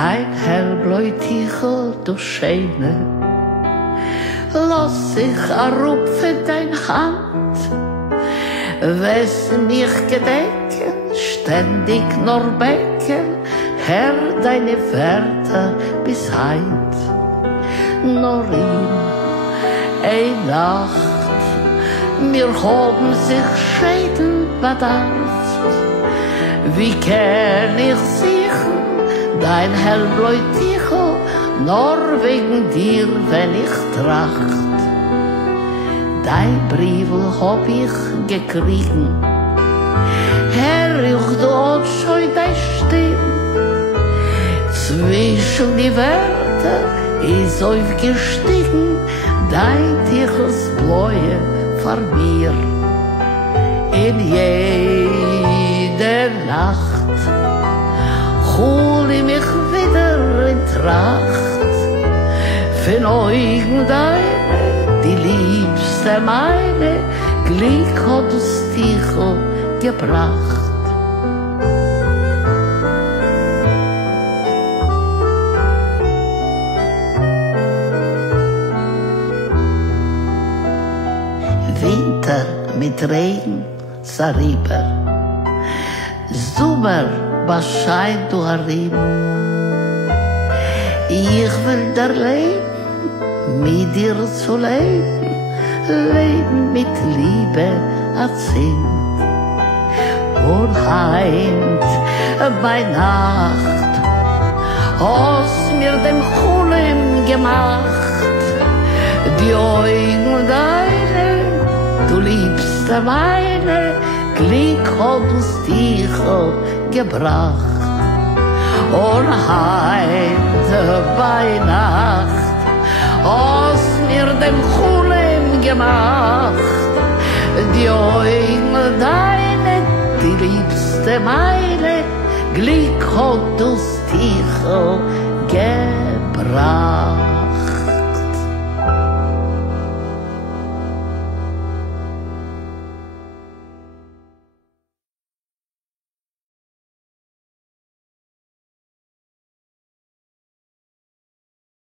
dein hellbläu Tichel, du Schöne. Lass sich errupfen dein Hand, wes mich gedenken, ständig nur becken, Herr, deine Werte bis heut. Nur ein Nacht, wir haben sich Schäden bedarf. Wie kann ich sichern, dein hellbläu Tichel, nur wegen dir, wenn ich tracht. Dein Briefel hab ich gekriegen, Herr, ich dort schon dein Stimm. Zwischen die Wörter ist aufgestiegen, dein Tichels Bläue vor mir. In jeder Nacht hol ich mich wieder in Tracht, von Augen deine, die liebste meine, Glück hat das Tichel gebracht. Winter mit Regen, Sariber, Sommer, was scheint du herin. Ich will dir leben, mit dir zu leben, leben mit Liebe erzählt. Und heint bei Nacht hast mir dem Chulem gemacht, die Augen deine, du liebste meine, Glück hat uns Tichel gebracht. Und heint bei Nacht hast mir dem Chulem gemacht, die Augen deine, die liebste meine, Glück hat uns Tichel gebracht.